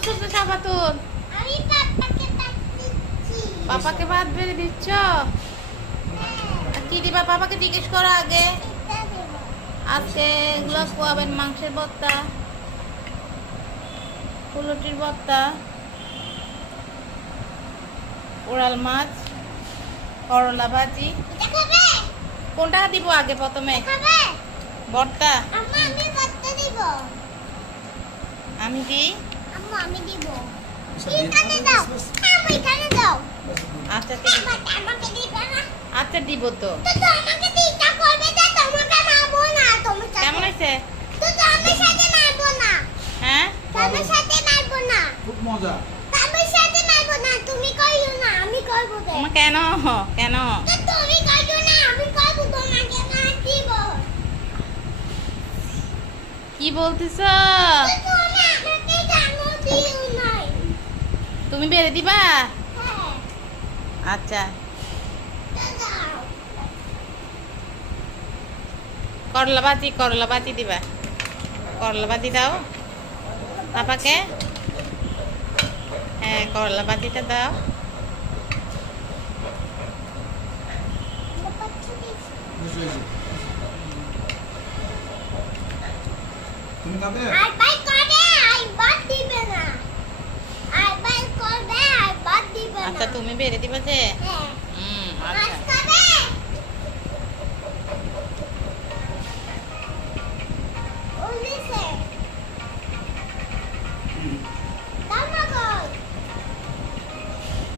করতেছো সাফাতুল? আমি পাপাকে ভাত দিচ্ছি। পাপাকে ভাত বেড়ে দিচ্ছ? আর কি দিবা? পাপাকে জিজ্ঞেস করো আগে। এটা দেব। আজকে এগুলো খোয়াবেন, মাংসের ভর্তা, ফুলুটির ভর্তা, ওরাল মাছ, করলা ভাজি। এটা খাবে? কোনটা দিব আগে প্রথমে? খাবে? ভর্তা আম্মা আমি ভাতটা দিব। আমি দিই। আম্মা আমি দিব। এখানে দাও। আম্মা এখানে দাও। আচ্ছা ঠিক আছে। বাবা আমাকে দিবে না। আচ্ছা দিব তো। তো আমাকে দিতে করবে যে তোমাকে মারবো না তোমার সাথে। কেমন হয়েছে? তো আমার সাথে মারবো না। হ্যাঁ তোমার সাথে মারবো না। খুব মজা। তোমার সাথে মারবো না। তুমি কইও না আমি করবো দে। তোমার কেন কেন? তো তুমি কইও না আমি করবো তোমাকে মার দিব। কি বলতেছ? তো তুমি আমাকে জানো দিও নাই। তুমি বেড়ে দিবা? হ্যাঁ। আচ্ছা তো দাও। করলা ভাজি দিবা। করলা ভাজি দাও পাপাকে। হ্যাঁ করলা ভাজিটা দাও। বুঝতে পেরেছি। তুমি খাবে? আর ভাই করে আর বাদ দিবে না। আর ভাই করবে আর বাদ দিবে না। আচ্ছা তুমি বেড়ে দিবা যে? হ্যাঁ। আচ্ছা